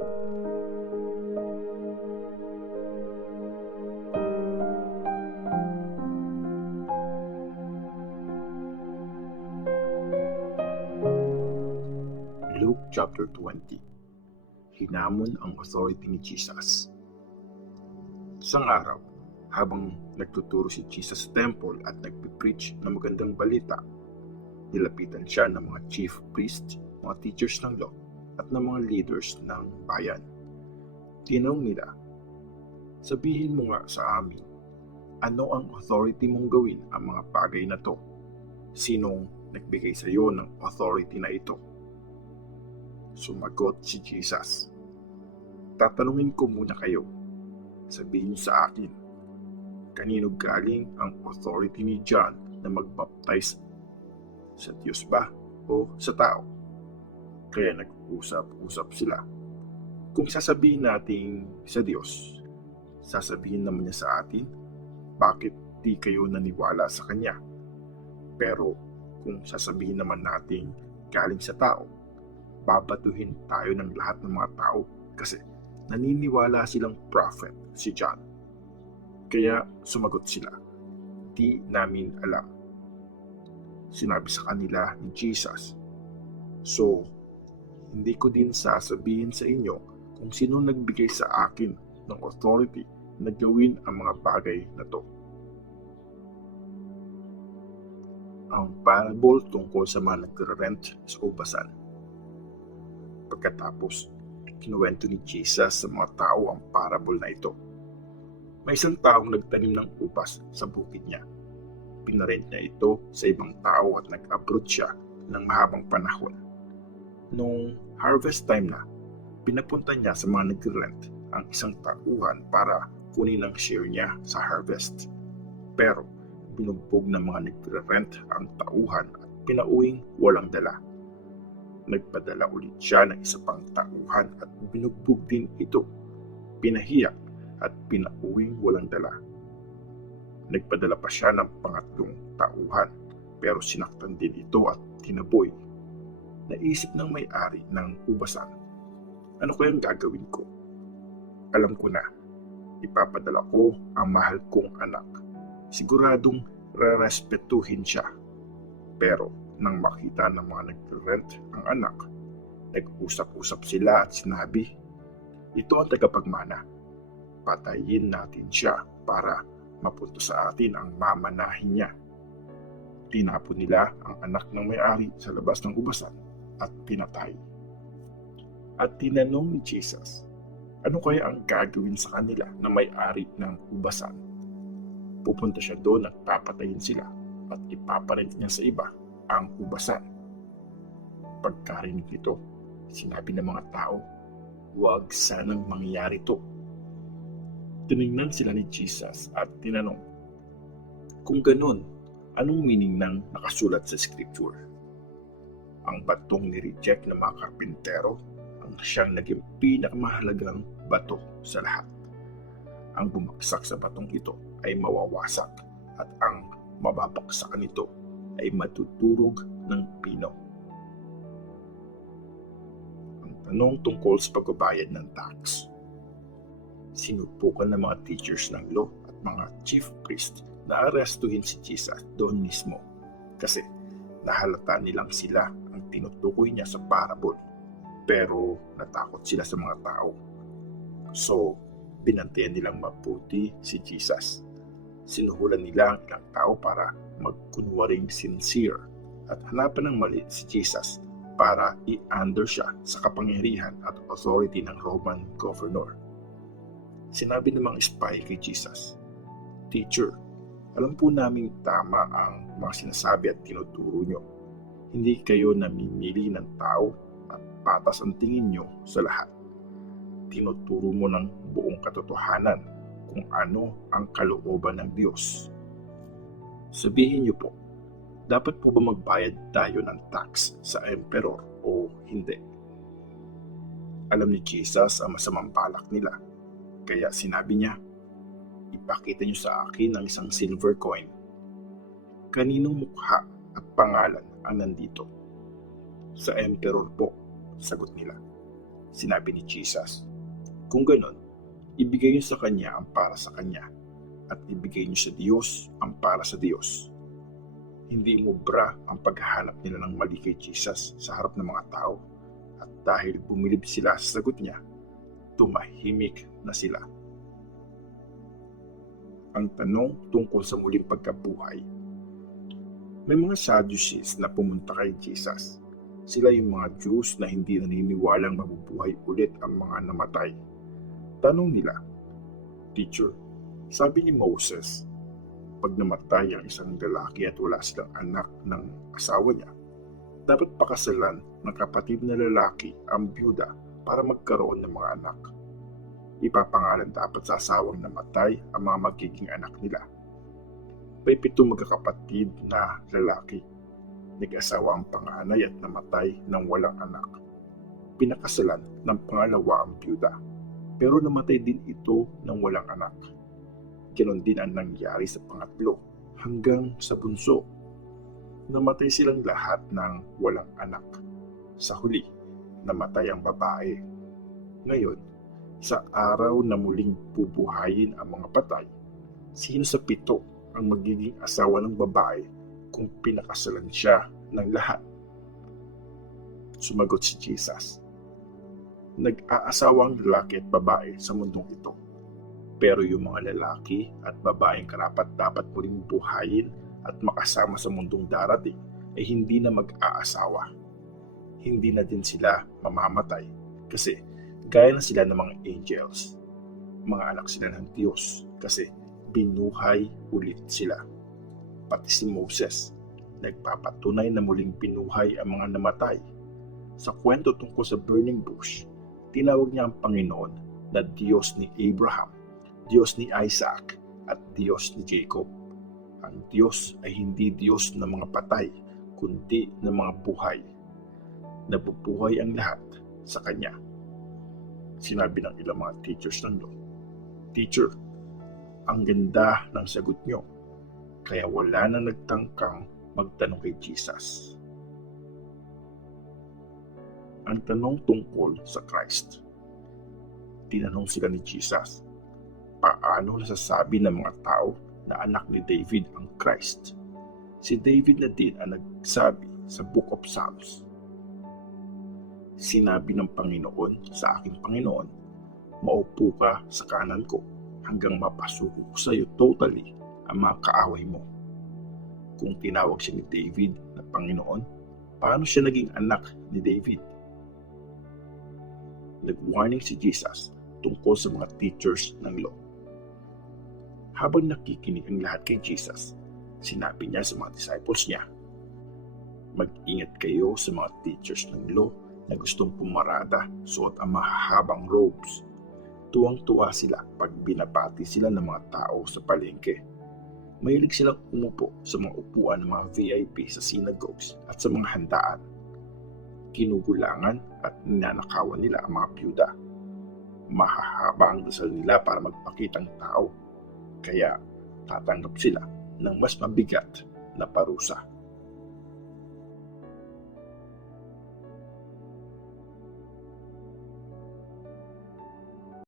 Luke chapter 20. Hinamon ang authority ni Jesus. Isang araw, habang nagtuturo si Jesus sa temple at nagpipreach ng magandang balita, nilapitan siya ng mga chief priests, mga teachers ng law, at ng mga leaders ng bayan. Tinanong nila, "Sabihin mo nga sa amin, ano ang authority mong gawin ang mga bagay na to? Sinong nagbigay sa iyo ng authority na ito?" Sumagot si Jesus, "Tatanungin ko muna kayo. Sabihin niyo sa akin, kanino galing ang authority ni John na magbaptize? Sa Diyos ba o sa tao?" Kaya nag-usap-usap sila. Kung sasabihin natin sa Diyos, sasabihin naman niya sa atin, bakit di kayo naniwala sa Kanya? Pero kung sasabihin naman natin galing sa tao, babatuhin tayo ng lahat ng mga tao kasi naniniwala silang prophet si John. Kaya sumagot sila, "Di namin alam." Sinabi sa kanila ni Jesus, "So, hindi ko din sasabihin sa inyo kung sino nagbigay sa akin ng authority na gawin ang mga bagay na to." Ang parable tungkol sa mga nagre-rent sa ubasan. Pagkatapos, kinuwento ni Jesus sa mga tao ang parable na ito. May isang taong nagtanim ng ubas sa bukid niya. Pinarent niya ito sa ibang tao at nag-abroad siya ng mahabang panahon. Nung harvest time na, pinapunta niya sa mga nagre-rent ang isang tauhan para kunin ang share niya sa harvest. Pero binugbog ng mga nagre-rent ang tauhan at pinauwing walang dala. Nagpadala ulit siya ng isa pang tauhan at binugbog din ito, pinahiya at pinauwing walang dala. Nagpadala pa siya ng pangatlong tauhan pero sinaktan din ito at tinaboy. Naisip ng may-ari ng ubasan, ano kayang gagawin ko? Alam ko na, ipapadala ko ang mahal kong anak. Siguradong rerespetuhin siya. Pero nang makita ng mga nagre-rent ang anak, nag-usap-usap sila at sinabi, "Ito ang tagapagmana. Patayin natin siya para mapunto sa atin ang mamanahin niya." Tinapon nila ang anak ng may-ari sa labas ng ubasan at pinatay. At tinanong ni Jesus, ano kaya ang gagawin sa kanila na may-ari ng ubasan? Pupunta siya doon at papatayin sila at ipaparent niya sa iba ang ubasan. Pagkarinig nito, sinabi ng mga tao, "Huwag sanang mangyari to." Tinignan sila ni Jesus at tinanong, "Kung ganun, anong meaning ng nakasulat sa scripture? Ang batong ni-reject ng mga karpintero ang siyang naging pinakamahalagang bato sa lahat. Ang bumagsak sa batong ito ay mawawasak at ang mababagsakan nito ay matuturog ng pino." Ang tanong tungkol sa pagbabayad ng tax. Sinubukan ng mga teachers ng law at mga chief priest na arestuhin si Jesus doon mismo kasi nahalata nilang sila ang tinutukoy niya sa parable. Pero natakot sila sa mga tao. So, binantayan nilang mabuti si Jesus. Sinuhulan nila ang ilang tao para magkunwaring sincere at hanapan ng mali si Jesus para i-under siya sa kapangyarihan at authority ng Roman governor. Sinabi ng mga spy kay Jesus, "Teacher, alam po namin tama ang mga sinasabi at tinuturo nyo. Hindi kayo namimili ng tao at patas ang tingin nyo sa lahat. Tinuturo mo ng buong katotohanan kung ano ang kalooban ng Diyos. Sabihin niyo po, dapat po ba magbayad tayo ng tax sa emperor o hindi?" Alam ni Jesus ang masamang balak nila, kaya sinabi niya, "Ipakita niyo sa akin ang isang silver coin. Kaninong mukha at pangalan ang nandito?" "Sa emperor po," sagot nila. Sinabi ni Jesus, kung ganon, ibigay niyo sa kanya ang para sa kanya at ibigay niyo sa Diyos ang para sa Diyos. Hindi umubra ang paghahanap nila ng mali kay Jesus sa harap ng mga tao at dahil bumilib sila sa sagot niya, tumahimik na sila. Ang tanong tungkol sa muling pagkabuhay. May mga Sadducees na pumunta kay Jesus. Sila yung mga Jews na hindi naniniwalang mabubuhay ulit ang mga namatay. Tanong nila, Teacher, sabi ni Moses, pag namatay ang isang lalaki at wala silang anak ng asawa niya, dapat pakasalan ng kapatid na lalaki ang byuda para magkaroon ng mga anak. Ipapangalan dapat sa asawang namatay ang mga magiging anak nila. May 7 magkakapatid na lalaki. Nag-asawa ang panganay at namatay ng walang anak. Pinakasalan ng pangalawa ang byuda, pero namatay din ito ng walang anak. Ganon din ang nangyari sa pangatlo hanggang sa bunso. Namatay silang lahat ng walang anak. Sa huli, namatay ang babae. Ngayon, sa araw na muling bubuhayin ang mga patay, sino sa 7 ang magiging asawa ng babae kung pinakasalan siya ng lahat? Sumagot si Jesus, nag-aasawa ang lalaki at babae sa mundong ito. Pero yung mga lalaki at babaeng karapat dapat muling buhayin at makasama sa mundong darating ay hindi na mag-aasawa. Hindi na din sila mamamatay kasi gaya na sila ng mga angels. Mga anak sila ng Diyos kasi binuhay ulit sila. Pati si Moses, nagpapatunay na muling binuhay ang mga namatay. Sa kwento tungkol sa burning bush, tinawag niya ang Panginoon na Diyos ni Abraham, Diyos ni Isaac, at Diyos ni Jacob. Ang Diyos ay hindi Diyos ng mga patay, kundi ng mga buhay. Nabubuhay ang lahat sa Kanya. Sinabi ng ilang mga teachers ng law, Teacher, ang ganda ng sagot niyo, kaya wala na nagtangkang magtanong kay Jesus. Ang tanong tungkol sa Christ. Tinanong sila ni Jesus, paano nasasabi ng mga tao na anak ni David ang Christ? Si David na din ang nagsabi sa Book of Psalms, sinabi ng Panginoon sa aking Panginoon, maupo ka sa kanan ko hanggang mapasuko ko sa iyo totally ang mga kaaway mo. Kung tinawag siya ni David na Panginoon, paano siya naging anak ni David? Nag-warning si Jesus tungkol sa mga teachers ng law. Habang nakikinig ang lahat kay Jesus, sinabi niya sa mga disciples niya, mag-ingat kayo sa mga teachers ng law na gustong pumarada, suot ang mahahabang robes. Tuwang-tuwa sila pag binabati sila ng mga tao sa palengke. Mahilig silang umupo sa mga upuan ng mga VIP sa synagogues at sa mga handaan. Kinugulangan at ninanakawan nila ang mga byuda. Mahahaba ang dasal nila para magpakitang tao, kaya tatanggap sila ng mas mabigat na parusa.